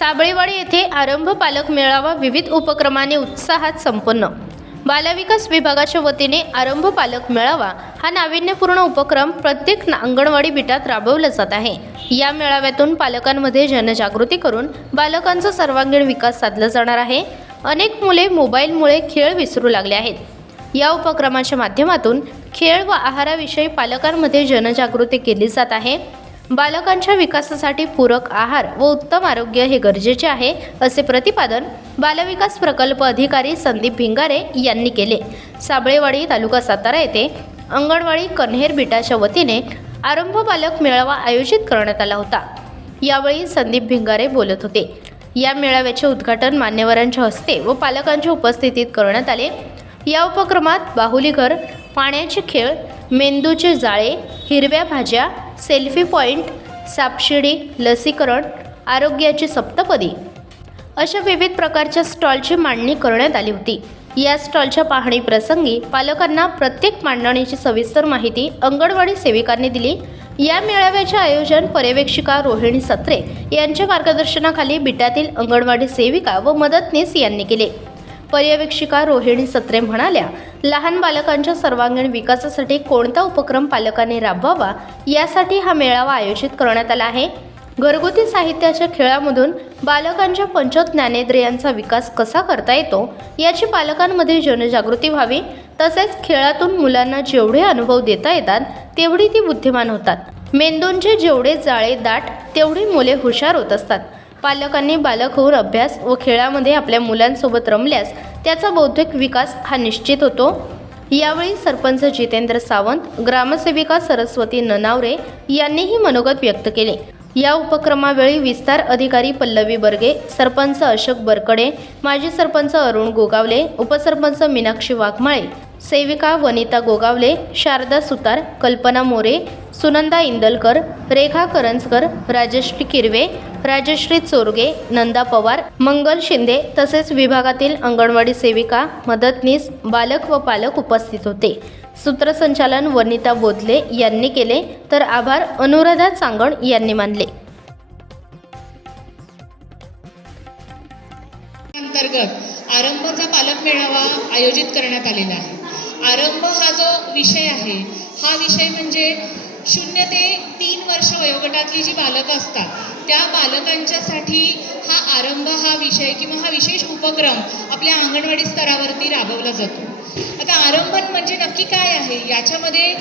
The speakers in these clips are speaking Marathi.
साबळेवाडी येथे आरंभ पालक मेळावा विविध उपक्रमाने उत्साहात संपन्न. बालविकास विभागाच्या वतीने आरंभ पालक मेळावा हा नाविन्यपूर्ण उपक्रम प्रत्येक ना- अंगणवाडी बिटात राबवला जात आहे. या मेळाव्यातून पालकांमध्ये जनजागृती करून बालकांचा सर्वांगीण विकास साधला जाणार आहे. अनेक मुले मोबाईलमुळे खेळ विसरू लागले आहेत. या उपक्रमाच्या माध्यमातून खेळ व आहाराविषयी पालकांमध्ये जनजागृती केली जात आहे. बालकांच्या विकासासाठी पूरक आहार व उत्तम आरोग्य हे गरजेचे आहे असे प्रतिपादन बालविकास प्रकल्प अधिकारी संदीप भिंगारे यांनी केले. साबळेवाडी तालुका सातारा येथे अंगणवाडी कन्हेर बिटाच्या वतीने आरंभ बालक मेळावा आयोजित करण्यात आला होता. यावेळी संदीप भिंगारे बोलत होते. या मेळाव्याचे उद्घाटन मान्यवरांच्या हस्ते व पालकांच्या उपस्थितीत करण्यात आले. या उपक्रमात बाहुलीघर पाण्याचे खेळ मेंदूचे जाळे हिरव्या भाज्या सेल्फी पॉईंट सापशिडी लसीकरण आरोग्याची सप्तपदी. अशा विविध प्रकारच्या स्टॉलची मांडणी करण्यात आली होती. या स्टॉलच्या पाहणी प्रसंगी पालकांना प्रत्येक मांडणीची सविस्तर माहिती अंगणवाडी सेविकांनी दिली. या मेळाव्याचे आयोजन पर्यवेक्षिका रोहिणी सत्रे यांच्या मार्गदर्शनाखाली बिटातील अंगणवाडी सेविका व मदतनीस यांनी केले. पर्यवेक्षिका रोहिणी सत्रे म्हणाल्या लहान बालकांच्या सर्वांगीण विकासासाठी कोणता उपक्रम पालकांनी राबवावा यासाठी हा मेळावा आयोजित करण्यात आला आहे. घरगुती साहित्याच्या खेळामधून बालकांच्या पंच ज्ञानेंद्रियांचा विकास कसा करता येतो याची पालकांमध्ये जनजागृती व्हावी तसेच खेळातून मुलांना जेवढे अनुभव देता येतात तेवढी ती बुद्धिमान होतात. मेंदूंचे जेवढे जाळे दाट तेवढी मुले हुशार होत असतात. पालकांनी बालक होऊन अभ्यास व खेळामध्ये आपल्या मुलांसोबत रमल्यास त्याचा बौद्धिक विकास हा निश्चित होतो. यावेळी सरपंच जितेंद्र सावंत ग्रामसेविका सरस्वती ननावरे यांनीही मनोगत व्यक्त केले. या उपक्रमावेळी विस्तार अधिकारी पल्लवी बर्गे सरपंच अशोक बरकडे माजी सरपंच अरुण गोगावले उपसरपंच मीनाक्षी वाघमाळे सेविका वनिता गोगावले शारदा सुतार कल्पना मोरे सुनंदा इंदलकर रेखा करंजकर राजश्री किरवे राजश्री चोरगे नंदा पवार मंगल शिंदे तसेच विभागातील अंगणवाडी सेविका मदतनीस बालक व पालक उपस्थित होते. सूत्रसंचालन वनिता बोधले यांनी केले तर आभार अनुराधा चांगण यांनी मानले. अंतर्गत आरंभचा पालक मेळावा आयोजित करण्यात आलेला आहे. आरंभ हा जो विषय आहे हा विषय म्हणजे शून्य ते तीन वर्ष वयोगटातली जी बालकं असतात त्या बालकांच्यासाठी हा आरंभ हा विषय किंवा हा विशेष उपक्रम आपल्या अंगणवाडी स्तरावरती राबवला जातो. आता आरंभन म्हणजे नक्की काय आहे? याच्यामध्ये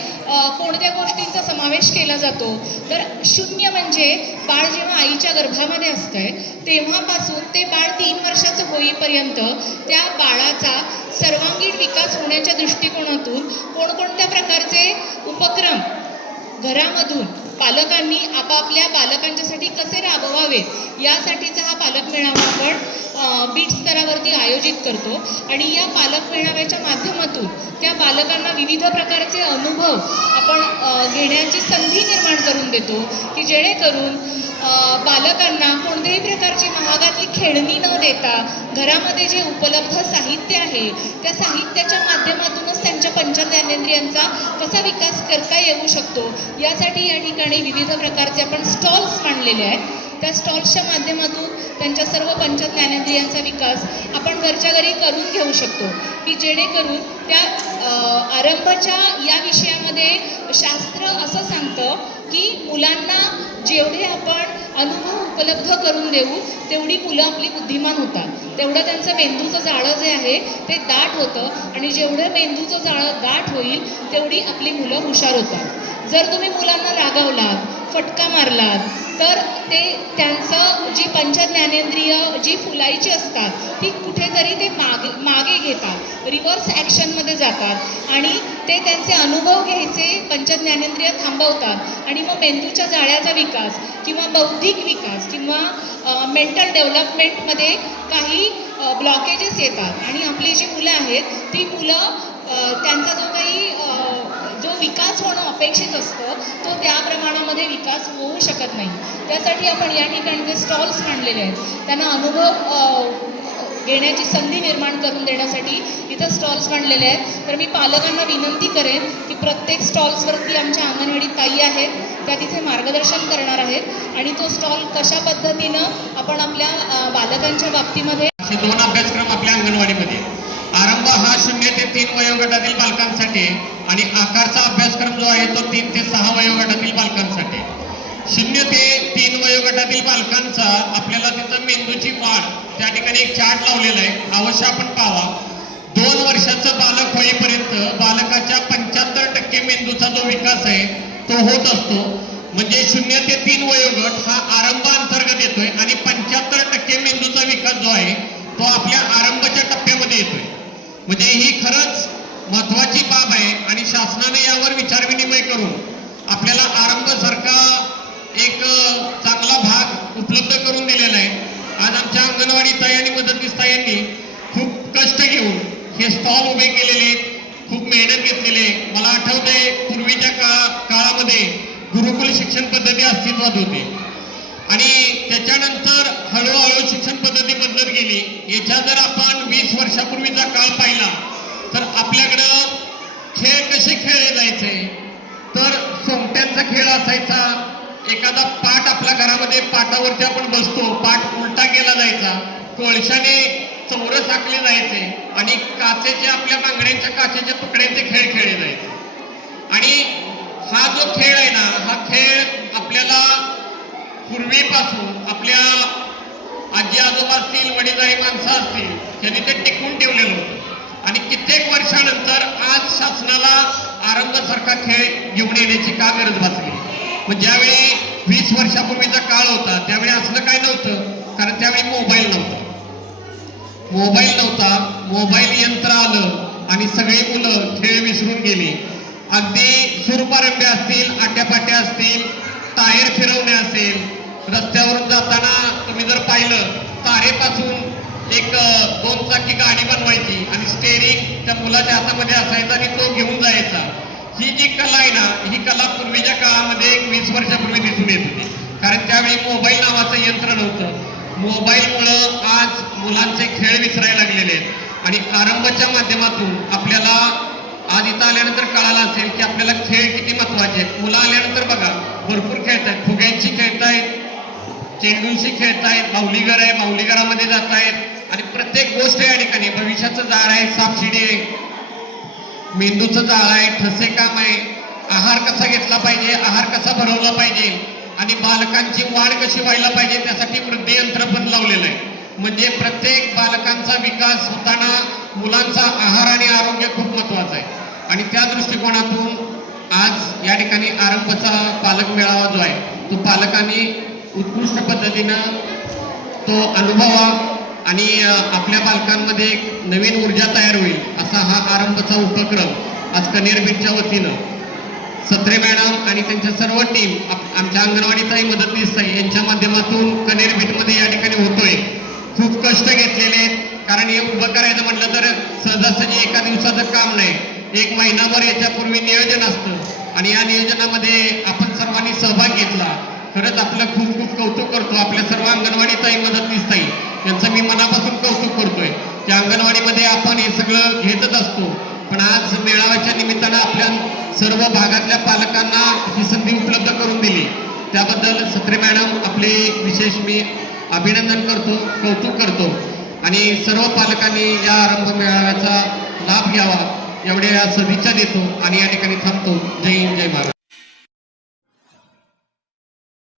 कोणत्या गोष्टींचा समावेश केला जातो? तर शून्य म्हणजे बाळ जेव्हा आईच्या गर्भामध्ये असतंय तेव्हापासून ते बाळ तीन वर्षाचं होईपर्यंत त्या बाळाचा सर्वांगीण विकास होण्याच्या दृष्टिकोनातून कोणकोणत्या प्रकारचे उपक्रम घरामधून पालकांनी आपापल्या बालकांच्यासाठी कसे राबवावे यासाठीचा हा पालक मेळावा आपण बीट स्तरावरती आयोजित करतो. आणि या पालक मेळाव्याच्या माध्यमातून त्या बालकांना विविध प्रकारचे अनुभव आपण घेण्याची संधी निर्माण करून देतो की जेणेकरून बालकांना कोणत्याही प्रकारची महागातली खेळणी न देता घरामध्ये जे उपलब्ध साहित्य आहे त्या साहित्याच्या माध्यमातूनच त्यांच्या पंचज्ञानेंद्रियांचा कसा विकास करता येऊ शकतो यासाठी या ठिकाणी विविध प्रकारचे आपण स्टॉल्स मांडलेले आहेत. त्या स्टॉल्सच्या माध्यमातून त्यांच्या सर्व पंचज्ञानेंद्रियांचा विकास आपण घरच्या घरी करून घेऊ शकतो की जेणेकरून त्या आरंभाच्या या विषयामध्ये शास्त्र असं सांगतं की मुलांना जेवढे आपण अनुभव उपलब्ध करून देऊ तेवढी मुलं आपली बुद्धिमान होतात. तेवढं त्यांचं मेंदूचं जाळं जे आहे ते दाट होतं. आणि जेवढं मेंदूचं जाळं दाट होईल तेवढी आपली मुलं हुशार होतात. जर तुम्ही मुलांना रागावलात फटका मारलात तर ते त्यांचं जी पंचज्ञानेंद्रिय जी फुलायची असतात ती कुठेतरी ते मागे मागे घेतात रिव्हर्स ॲक्शनमध्ये जातात आणि ते त्यांचे अनुभव घ्यायचे पंचज्ञानेंद्रिय थांबवतात. आणि मग मेंदूच्या जाळ्याचा विकास किंवा बौद्धिक विकास किंवा मेंटल डेव्हलपमेंटमध्ये काही ब्लॉकेजेस येतात. आणि आपली जी मुलं आहेत ती मुलं त्यांचा जो काही जो विकास होणं अपेक्षित असतं तो त्या प्रमाणामध्ये विकास होऊ शकत नाही. त्यासाठी आपण या ठिकाणी जे स्टॉल्स मांडलेले आहेत त्यांना अनुभव घेण्याची संधी निर्माण करून देण्यासाठी इथं स्टॉल्स मांडलेले आहेत. तर मी पालकांना विनंती करेन की प्रत्येक स्टॉल्सवरती आमच्या अंगणवाडी ताई आहेत त्या तिथे मार्गदर्शन करणार आहेत आणि तो स्टॉल कशा पद्धतीनं आपण आपल्या बालकांच्या बाबतीमध्ये असे दोन अभ्यासक्रम आपल्या अंगणवाडीमध्ये आरंभ हा शून्य ते तीन वयोगटातील बालकांसाठी आणि आकारचा अभ्यासक्रम जो आहे तो तीन ते सहा वयोगटातील बालकांसाठी शून्य ते तीन वयोगटातील बालकांचा आपल्याला तिथं मेंदूची वाढ त्या ठिकाणी एक चार्ट लावलेला आहे. अवश्य आपण पाहावा दोन वर्षाचं बालक होईपर्यंत बालकाच्या पंच्याहत्तर टक्के मेंदूचा जो विकास आहे तो होत असतो. म्हणजे शून्य ते तीन वयोगट हा आरंभ अंतर्गत येतोय आणि पंच्याहत्तर टक्के मेंदूचा विकास जो आहे तो आपल्या आरंभाच्या टप्प्यामध्ये येतोय. म्हणजे ही खरंच महत्वाची बाब आहे आणि शासनाने यावर विचारविनिमय करून आपल्याला आरंभ सारखा एक चांगला भाग उपलब्ध करून दिलेला आहे. आज आमच्या अंगणवाडी ताई आणि मदतनीस ताईंनी खूप कष्ट घेऊन हे स्टॉल उभे केलेले आहेत. खूप मेहनत घेतलेले मला आठवतंय पूर्वीच्या का काळामध्ये गुरुकुल शिक्षण पद्धती अस्तित्वात होती. आणि त्याच्यानंतर हळूहळू शिक्षण पद्धती बदलत गेली. याच्या जर आपण वीस वर्षापूर्वीचा काळ पाहिला तर आपल्याकडं खेळ कसे खेळले जायचे? तर सोंगट्यांचा खेळ असायचा. एखादा पाठ आपल्या घरामध्ये पाटावरती आपण बसतो पाठ उलटा केला जायचा. कोळशाने चौरस आखले जायचे आणि काचेचे आपल्या बांगड्यांच्या काचेच्या तुकड्यांचे खेळ खेळले जायचे. आणि हा जो खेळ आहे ना हा खेळ पूर्वीपासून आपल्या आजी आजोबा असतील वडीलधारी माणसं असतील त्यांनी ते टिकवून ठेवलेलं होतं. आणि कित्येक वर्षानंतर आज शासनाला आरंभासारखा खेळ घेऊन येण्याची का गरज भासली? मग ज्यावेळी वीस वर्षापूर्वीचा काळ होता त्यावेळी असलं काय नव्हतं कारण त्यावेळी मोबाईल नव्हता. मोबाईल नव्हता मोबाईल यंत्र आलं आणि सगळी मुलं खेळ विसरून गेली. अगदी सुरपारंब्या असतील आट्यापाट्या असतील टायर फिरवणे असेल रस्त्यावरून जाताना तुम्ही जर पाहिलं तारेपासून एक दोन चाकी गाडी बनवायची आणि स्टेरिंग त्या मुलाच्या हातामध्ये असायचा आणि तो घेऊन जायचा. ही जी कला आहे ना ही कला पूर्वीच्या काळामध्ये एक वीस वर्षापूर्वी दिसून येत होती. कारण त्यावेळी मोबाईल नावाचं यंत्र नव्हतं. मोबाईलमुळं आज मुलांचे खेळ विसरायला लागलेले आहेत. आणि आरंभच्या माध्यमातून आपल्याला आज इथं आल्यानंतर कळालं असेल की आपल्याला खेळ किती महत्त्वाचे आहेत. मुलं आल्यानंतर बघा भरपूर खेळतायत फुग्यांची खेळतायत चेंडूंशी खेळतायत बाहुलीघर आहे माऊलीघरामध्ये जात आहेत आणि प्रत्येक गोष्ट या ठिकाणी भविष्याचं झाड आहे सापशिडी आहे. मेंदूचं जाळ आहे ठसे काम आहे. आहार कसा घेतला पाहिजे आहार कसा भरवला पाहिजे आणि बालकांची वाढ कशी व्हायला पाहिजे त्यासाठी वृद्धी यंत्र पण लावलेलं आहे. म्हणजे प्रत्येक बालकांचा विकास होताना मुलांचा आहार आणि आरोग्य खूप महत्वाचं आहे. आणि त्या दृष्टिकोनातून आज या ठिकाणी आरंभचा पालक मेळावा जो आहे तो पालकांनी उत्कृष्ट पद्धतीनं तो अनुभवा आणि आपल्या बालकांमध्ये एक नवीन ऊर्जा तयार होईल असा हा आरंभचा उपक्रम आज कनेर बीटच्या वतीनं. सत्रे मॅडम आणि त्यांच्या सर्व टीम आमच्या अंगणवाडीचाही ताई मदतनीस यांच्या माध्यमातून कनेर बीटमध्ये या ठिकाणी होतोय. खूप कष्ट घेतलेले कारण हे उभं करायचं म्हटलं तर सहजासहजी एका दिवसाचं काम नाही. एक महिनाभर याच्यापूर्वी नियोजन असतं आणि या नियोजनामध्ये आपण सर्वांनी सहभाग घेतला. खरंच आपलं खूप खूप कौतुक करतो. आपल्या सर्व अंगणवाडी ताई मदतनीस ताई यांचं मी मनापासून कौतुक करतोय. त्या अंगणवाडीमध्ये आपण हे सगळं घेतच असतो. पण आज मेळाव्याच्या निमित्तानं आपल्या सर्व भागातल्या पालकांना ही संधी उपलब्ध करून दिली. त्याबद्दल सत्रे मॅडम आपले विशेष मी अभिनंदन करतो कौतुक करतो. आणि सर्व पालकांनी या आरंभ मेळाव्याचा लाभ घ्यावा. एवढ्या सदिच्छा देतो आणि या ठिकाणी थांबतो. जय हिंद जय महाराज